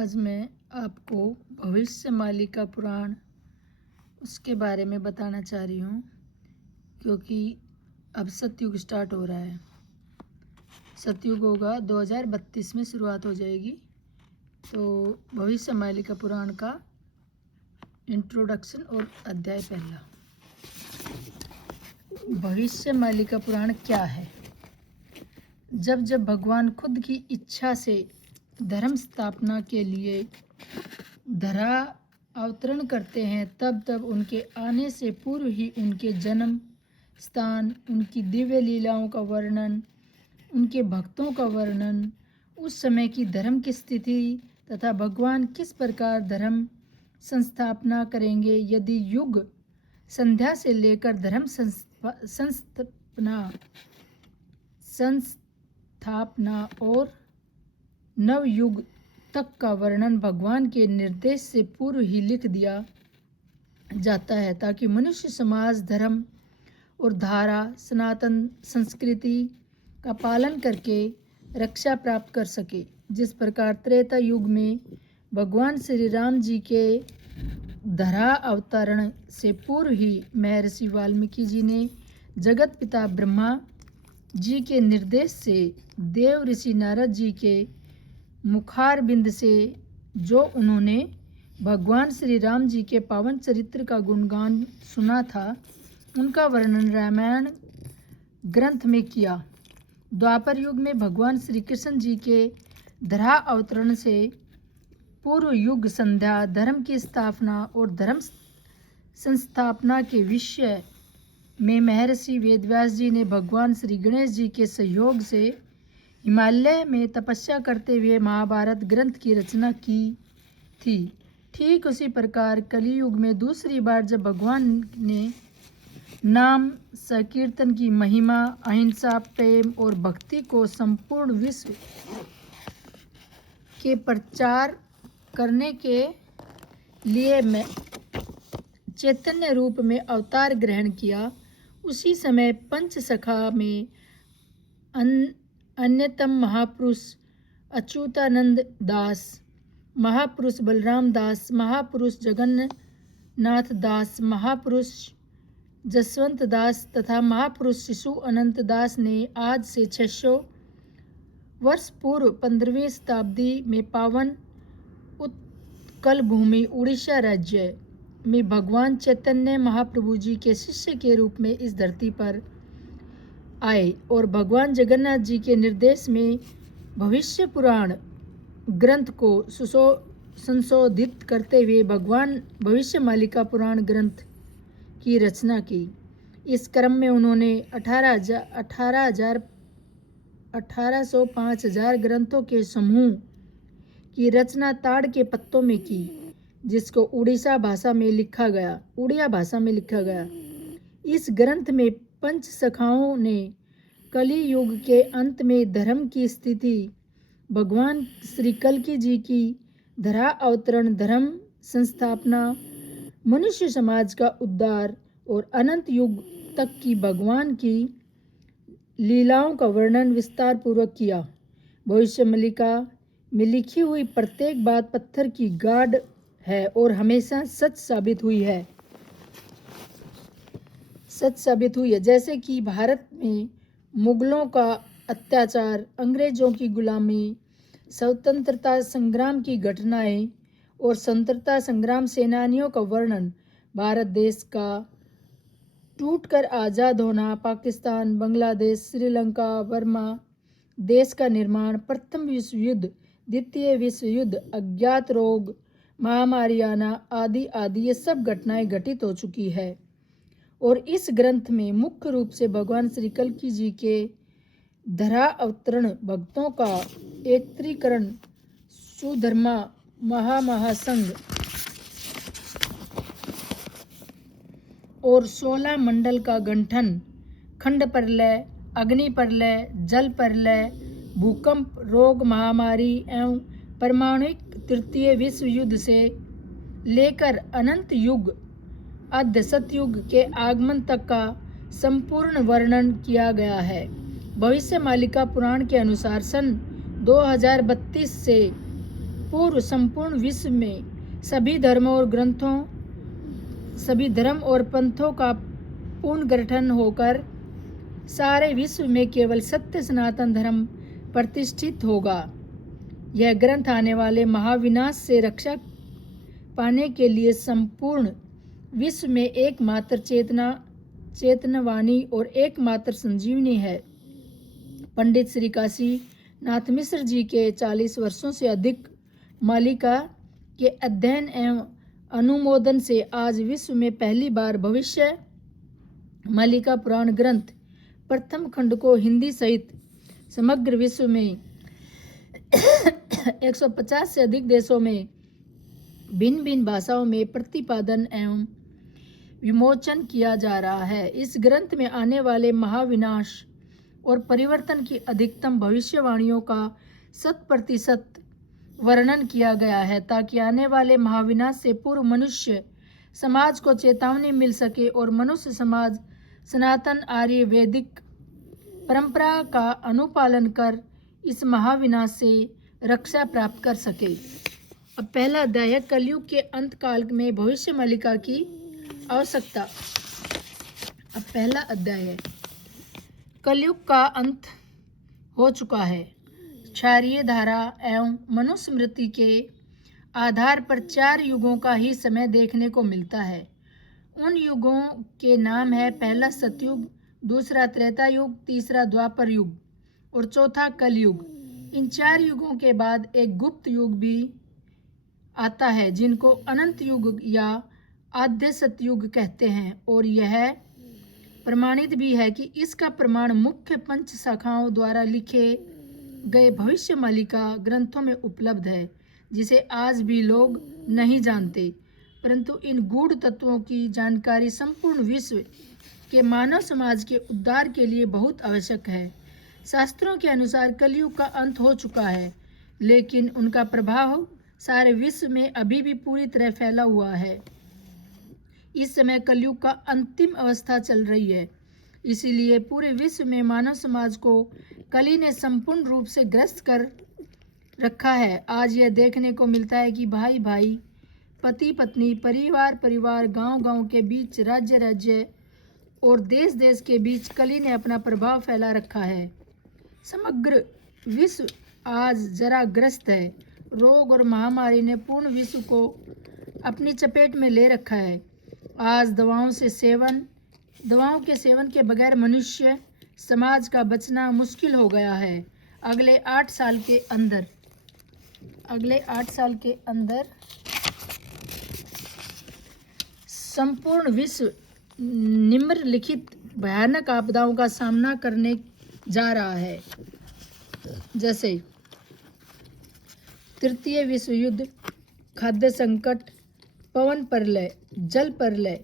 आज मैं आपको भविष्य मालिका पुराण उसके बारे में बताना चाह रही हूँ, क्योंकि अब सतयुग स्टार्ट हो रहा है। सतयुग होगा 2032 में शुरुआत हो जाएगी। तो भविष्य मालिका पुराण का इंट्रोडक्शन और अध्याय पहला। भविष्य मालिका पुराण क्या है? जब जब भगवान खुद की इच्छा से धर्म स्थापना के लिए धरा अवतरण करते हैं, तब तब उनके आने से पूर्व ही उनके जन्म स्थान, उनकी दिव्य लीलाओं का वर्णन, उनके भक्तों का वर्णन, उस समय की धर्म की स्थिति तथा भगवान किस प्रकार धर्म संस्थापना करेंगे, यदि युग संध्या से लेकर धर्म संस्थापना और नवयुग तक का वर्णन भगवान के निर्देश से पूर्व ही लिख दिया जाता है, ताकि मनुष्य समाज धर्म और धारा सनातन संस्कृति का पालन करके रक्षा प्राप्त कर सके। जिस प्रकार त्रेता युग में भगवान श्री राम जी के धरा अवतरण से पूर्व ही महर्षि वाल्मीकि जी ने जगत पिता ब्रह्मा जी के निर्देश से देव ऋषि नारद जी के मुखार बिंद से जो उन्होंने भगवान श्री राम जी के पावन चरित्र का गुणगान सुना था, उनका वर्णन रामायण ग्रंथ में किया। द्वापर युग में भगवान श्री कृष्ण जी के धरा अवतरण से पूर्व युग संध्या, धर्म की स्थापना और धर्म संस्थापना के विषय में महर्षि वेदव्यास जी ने भगवान श्री गणेश जी के सहयोग से हिमालय में तपस्या करते हुए महाभारत ग्रंथ की रचना की थी। ठीक उसी प्रकार कलियुग में दूसरी बार जब भगवान ने नाम संकीर्तन की महिमा, अहिंसा, प्रेम और भक्ति को संपूर्ण विश्व के प्रचार करने के लिए मैं चैतन्य रूप में अवतार ग्रहण किया, उसी समय पंच सखा में अन्यतम महापुरुष अच्युतानंद दास, महापुरुष बलराम दास, महापुरुष जगन्नाथ दास, महापुरुष जसवंत दास तथा महापुरुष शिशु अनंत दास ने आज से 600 वर्ष पूर्व 15वीं शताब्दी में पावन उत्कल भूमि उड़ीसा राज्य में भगवान चैतन्य महाप्रभु जी के शिष्य के रूप में इस धरती पर आए और भगवान जगन्नाथ जी के निर्देश में भविष्य पुराण ग्रंथ को संशोधित करते हुए भगवान भविष्य मालिका पुराण ग्रंथ की रचना की। इस क्रम में उन्होंने 5,000 ग्रंथों के समूह की रचना ताड़ के पत्तों में की, जिसको उड़िया भाषा में लिखा गया। इस ग्रंथ में पंच सखाओं ने कली युग के अंत में धर्म की स्थिति, भगवान श्री कल्कि जी की धरा अवतरण, धर्म संस्थापना, मनुष्य समाज का उद्धार और अनंत युग तक की भगवान की लीलाओं का वर्णन विस्तार पूर्वक किया। भविष्य मालिका में लिखी हुई प्रत्येक बात पत्थर की गाढ़ है और हमेशा सच साबित हुई है। जैसे कि भारत में मुगलों का अत्याचार, अंग्रेजों की गुलामी, स्वतंत्रता संग्राम की घटनाएं और स्वतंत्रता संग्राम सेनानियों का वर्णन, भारत देश का टूटकर आज़ाद होना, पाकिस्तान, बांग्लादेश, श्रीलंका, बर्मा देश का निर्माण, प्रथम विश्व युद्ध, द्वितीय विश्व युद्ध, अज्ञात रोग, महामारी आना आदि आदि ये सब घटनाएं घटित हो चुकी है। और इस ग्रंथ में मुख्य रूप से भगवान श्री कल्कि जी के धरा अवतरण, भक्तों का एकत्रीकरण, सुधर्मा महासंघ और 16 मंडल का गठन, खंड प्रलय, अग्नि प्रलय, जल प्रलय, भूकंप, रोग, महामारी एवं परमाणुिक तृतीय विश्व युद्ध से लेकर अनंत युग अद्य सतयुग के आगमन तक का संपूर्ण वर्णन किया गया है। भविष्य मालिका पुराण के अनुसार सन 2032 से पूर्व संपूर्ण विश्व में सभी धर्म और पंथों का पुनर्गठन होकर सारे विश्व में केवल सत्य सनातन धर्म प्रतिष्ठित होगा। यह ग्रंथ आने वाले महाविनाश से रक्षा पाने के लिए संपूर्ण विश्व में एकमात्र चेतनवाणी और एकमात्र संजीवनी है। पंडित श्री काशी नाथ मिश्र जी के 40 वर्षों से अधिक मालिका के अध्ययन एवं अनुमोदन से आज विश्व में पहली बार भविष्य मालिका पुराण ग्रंथ प्रथम खंड को हिंदी सहित समग्र विश्व में 150 से अधिक देशों में भिन्न भिन्न भाषाओं में प्रतिपादन एवं विमोचन किया जा रहा है। इस ग्रंथ में आने वाले महाविनाश और परिवर्तन की अधिकतम भविष्यवाणियों का 100% वर्णन किया गया है, ताकि आने वाले महाविनाश से पूर्व मनुष्य समाज को चेतावनी मिल सके और मनुष्य समाज सनातन आर्य वैदिक परंपरा का अनुपालन कर इस महाविनाश से रक्षा प्राप्त कर सके। अब पहला अध्याय है कलयुग के अंत काल में भविष्य मालिका की आवश्यकता। अब पहला अध्याय है कलयुग का अंत हो चुका है। क्षारीय धारा एवं मनुस्मृति के आधार पर 4 युगों का ही समय देखने को मिलता है। उन युगों के नाम है पहला सतयुग, दूसरा त्रेता युग, तीसरा द्वापर युग और चौथा कलयुग। इन 4 युगों के बाद एक गुप्त युग भी आता है जिनको अनंत युग या आद्य सतयुग कहते हैं, और यह प्रमाणित भी है कि इसका प्रमाण मुख्य 5 शाखाओं द्वारा लिखे गए भविष्य मालिका ग्रंथों में उपलब्ध है, जिसे आज भी लोग नहीं जानते। परंतु इन गूढ़ तत्वों की जानकारी संपूर्ण विश्व के मानव समाज के उद्धार के लिए बहुत आवश्यक है। शास्त्रों के अनुसार कलयुग का अंत हो चुका है, लेकिन उनका प्रभाव सारे विश्व में अभी भी पूरी तरह फैला हुआ है। इस समय कलयुग का अंतिम अवस्था चल रही है, इसीलिए पूरे विश्व में मानव समाज को कली ने संपूर्ण रूप से ग्रस्त कर रखा है। आज यह देखने को मिलता है कि भाई भाई, पति पत्नी, परिवार परिवार, गांव गांव के बीच, राज्य राज्य और देश देश के बीच कली ने अपना प्रभाव फैला रखा है। समग्र विश्व आज जरा ग्रस्त है। रोग और महामारी ने पूर्ण विश्व को अपनी चपेट में ले रखा है। आज दवाओं के सेवन के बगैर मनुष्य समाज का बचना मुश्किल हो गया है। अगले 8 साल के अंदर संपूर्ण विश्व निम्नलिखित भयानक आपदाओं का सामना करने जा रहा है, जैसे तृतीय विश्व युद्ध, खाद्य संकट, पवन प्रलय, जल प्रलय,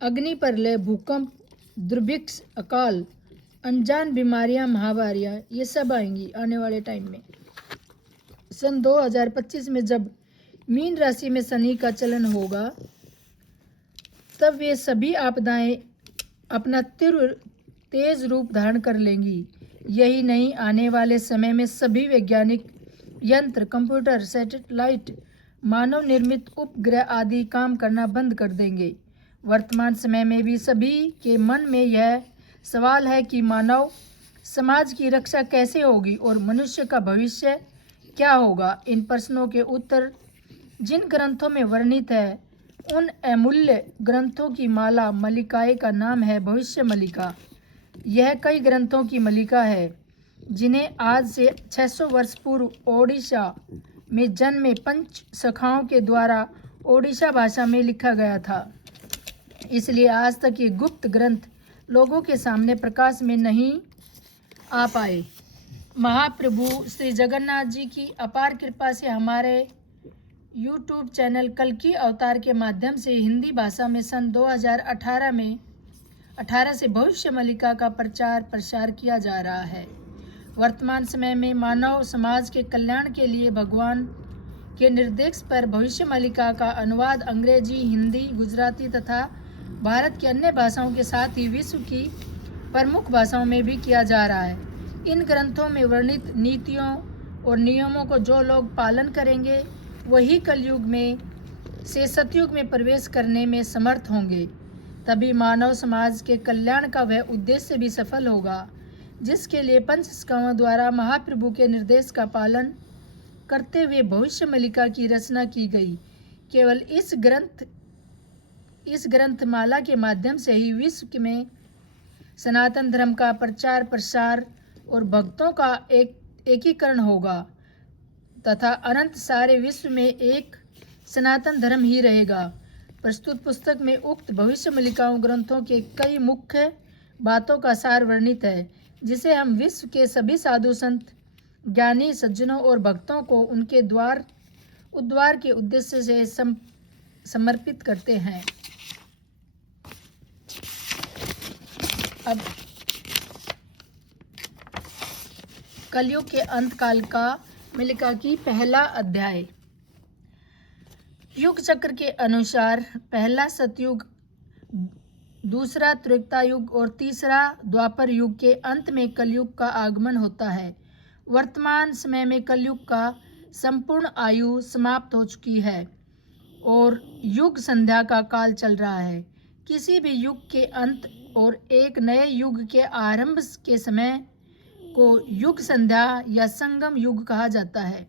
अग्नि प्रलय, भूकंप, दुर्भिक्ष, अकाल, अनजान बीमारियां, महामारियां, ये सब आएंगी आने वाले टाइम में। सन 2025 में जब मीन राशि में शनि का चलन होगा, तब वे सभी आपदाएं अपना तीव्र तेज रूप धारण कर लेंगी। यही नहीं, आने वाले समय में सभी वैज्ञानिक यंत्र, कंप्यूटर, सैटेलाइट, मानव निर्मित उपग्रह आदि काम करना बंद कर देंगे। वर्तमान समय में भी सभी के मन में यह सवाल है कि मानव समाज की रक्षा कैसे होगी और मनुष्य का भविष्य क्या होगा। इन प्रश्नों के उत्तर जिन ग्रंथों में वर्णित है, उन अमूल्य ग्रंथों की माला मलिकाए का नाम है भविष्य मालिका। यह कई ग्रंथों की मालिका है जिन्हें आज से 600 वर्ष पूर्व ओडिशा में जन्मे 5 शाखाओं के द्वारा ओडिशा भाषा में लिखा गया था। इसलिए आज तक ये गुप्त ग्रंथ लोगों के सामने प्रकाश में नहीं आ पाए। महाप्रभु श्री जगन्नाथ जी की अपार कृपा से हमारे YouTube चैनल कल्कि अवतार के माध्यम से हिंदी भाषा में सन 2018 से भविष्य मालिका का प्रचार प्रसार किया जा रहा है। वर्तमान समय में मानव समाज के कल्याण के लिए भगवान के निर्देश पर भविष्य मालिका का अनुवाद अंग्रेजी, हिंदी, गुजराती तथा भारत की अन्य भाषाओं के साथ ही विश्व की प्रमुख भाषाओं में भी किया जा रहा है। इन ग्रंथों में वर्णित नीतियों और नियमों को जो लोग पालन करेंगे वही कलयुग में से सतयुग में प्रवेश करने में समर्थ होंगे। तभी मानव समाज के कल्याण का वह उद्देश्य भी सफल होगा जिसके लिए पंचस्कंदों द्वारा महाप्रभु के निर्देश का पालन करते हुए भविष्य मलिका की रचना की गई। केवल इस ग्रंथमाला के माध्यम से ही विश्व में सनातन धर्म का प्रचार प्रसार और भक्तों का एकीकरण होगा तथा अनंत सारे विश्व में एक सनातन धर्म ही रहेगा। प्रस्तुत पुस्तक में उक्त भविष्य मलिकाओं ग्रंथों के कई मुख्य बातों का सार वर्णित है जिसे हम विश्व के सभी साधु संत ज्ञानी सज्जनों और भक्तों को उनके उद्धार के उद्देश्य से समर्पित करते हैं। अब कलयुग के अंत काल का मलिका की पहला अध्याय। युग चक्र के अनुसार पहला सतयुग, दूसरा त्रेता युग और तीसरा द्वापर युग के अंत में कलयुग का आगमन होता है। वर्तमान समय में कलयुग का संपूर्ण आयु समाप्त हो चुकी है और युग संध्या का काल चल रहा है। किसी भी युग के अंत और एक नए युग के आरंभ के समय को युग संध्या या संगम युग कहा जाता है।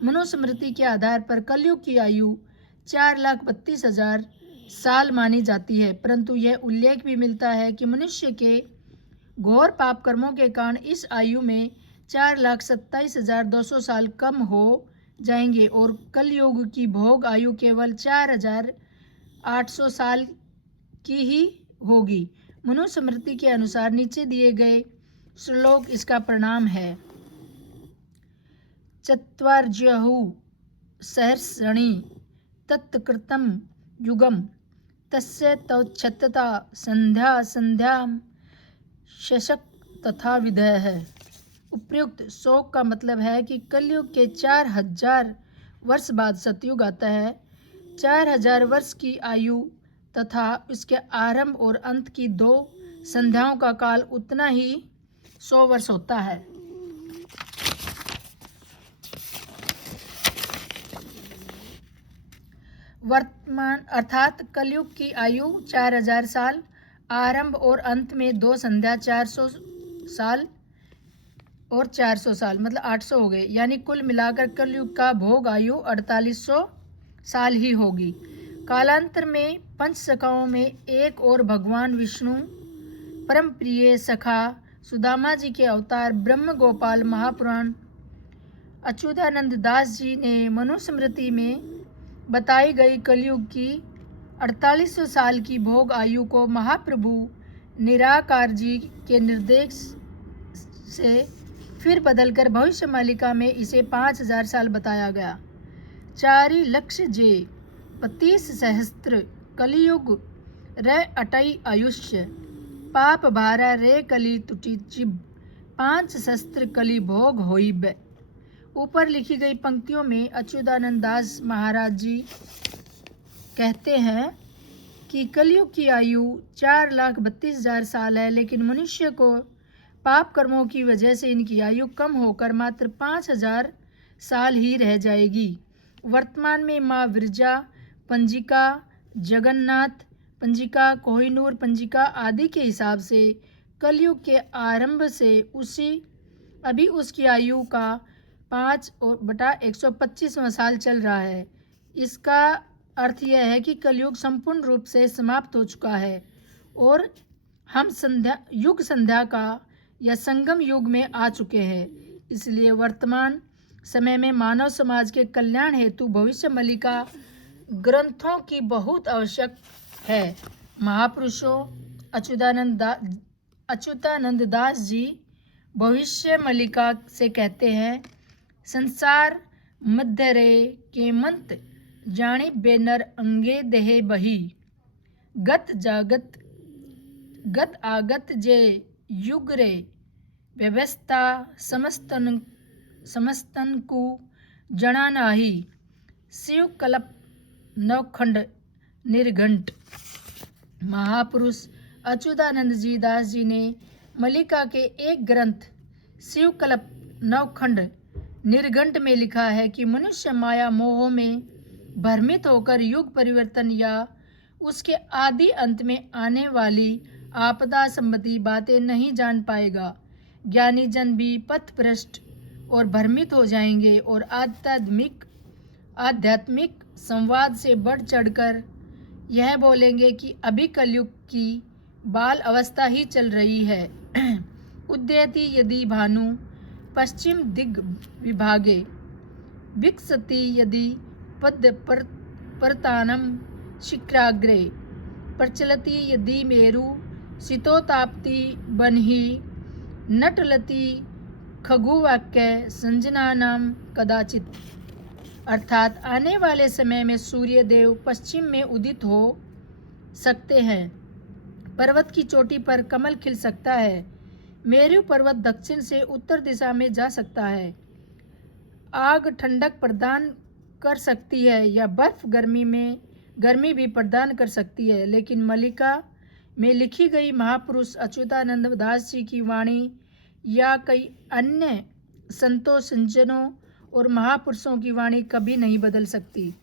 मनुस्मृति के आधार पर कलयुग की आयु 4,32,000 साल मानी जाती है, परंतु यह उल्लेख भी मिलता है कि मनुष्य के घोर पाप कर्मों के कारण इस आयु में 4,27,200 साल कम हो जाएंगे और कलयुग की भोग आयु केवल 4,800 साल की ही होगी। मनुस्मृति के अनुसार नीचे दिए गए श्लोक इसका परिणाम है। चत्वार्युः सहस्राणि तत्कृतं युगं तस्य तौच्छतता संध्या संध्यां शशक तथा विधेयः। उपयुक्त श्लोक का मतलब है कि कलयुग के 4,000 वर्ष बाद सतयुग आता है। 4,000 वर्ष की आयु तथा इसके आरंभ और अंत की 2 संध्याओं का काल उतना ही 100 वर्ष होता है। वर्तमान अर्थात कलयुग की आयु 4,000 साल, आरंभ और अंत में 2 संध्या 400 साल और 400 साल मतलब 800 हो गए, यानी कुल मिलाकर कलयुग का भोग आयु 4800 साल ही होगी। कालांतर में पंच सखाओं में एक और भगवान विष्णु परम प्रिय सखा सुदामा जी के अवतार ब्रह्म गोपाल महापुराण अच्युतानंद दास जी ने मनुस्मृति में बताई गई कलयुग की 4800 साल की भोग आयु को महाप्रभु निराकार जी के निर्देश से फिर बदलकर भविष्य मालिका में इसे 5000 साल बताया गया। 4,35 सहस्त्र कलियुग रे अटई आयुष्य पाप भारा रे कली तुटी चिब 5 सहस्त्र कली भोग होइब। ऊपर लिखी गई पंक्तियों में अच्युतानंद दास महाराज जी कहते हैं कि कलयुग की आयु 4,32,000 साल है, लेकिन मनुष्य को पाप कर्मों की वजह से इनकी आयु कम होकर मात्र 5,000 साल ही रह जाएगी। वर्तमान में माँ विरजा पंजिका, जगन्नाथ पंजिका, कोहिनूर पंजिका आदि के हिसाब से कलयुग के आरंभ से अभी उसकी आयु का 5/125वां साल चल रहा है। इसका अर्थ यह है कि कलयुग संपूर्ण रूप से समाप्त हो चुका है और हम युग संध्या का या संगम युग में आ चुके हैं। इसलिए वर्तमान समय में मानव समाज के कल्याण हेतु भविष्य मालिका ग्रंथों की बहुत आवश्यक है। महापुरुषों अच्युतानंद दास जी भविष्य मालिका से कहते हैं, संसार मध्य रे के मंत जाने बेनर अंगे देहे बही गत आगत जे युग रे व्यवस्था समस्तन को जना नाही शिव कल्प नवखंड निर्घंट। महापुरुष अच्युतानंद जी दास जी ने मलिका के एक ग्रंथ शिव कल्प नवखंड निर्घंट में लिखा है कि मनुष्य माया मोह में भ्रमित होकर युग परिवर्तन या उसके आदि अंत में आने वाली आपदा संबंधी बातें नहीं जान पाएगा। ज्ञानी जन भी पथभ्रष्ट और भ्रमित हो जाएंगे और आध्यात्मिक संवाद से बढ़ चढ़कर यह बोलेंगे कि अभी कलयुग की बाल अवस्था ही चल रही है। उद्यति यदि भानु पश्चिम दिग विभागे विकसति यदि पद्य परतानम शिखराग्रे प्रचलति यदि मेरु शीतोताप्ति बन्ही नटलति खगुवाक्य संजनानाम कदाचित। अर्थात आने वाले समय में सूर्य देव पश्चिम में उदित हो सकते हैं, पर्वत की चोटी पर कमल खिल सकता है, मेरु पर्वत दक्षिण से उत्तर दिशा में जा सकता है, आग ठंडक प्रदान कर सकती है या बर्फ गर्मी भी प्रदान कर सकती है, लेकिन मल्लिका में लिखी गई महापुरुष अच्युतानंद दास जी की वाणी या कई अन्य संतों संजनों और महापुरुषों की वाणी कभी नहीं बदल सकती,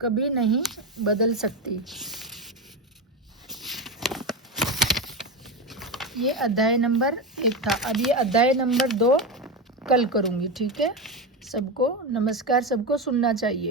कभी नहीं बदल सकती। ये अध्याय नंबर 1 था। अब ये अध्याय नंबर 2 कल करूँगी, ठीक है। सबको नमस्कार, सबको सुनना चाहिए।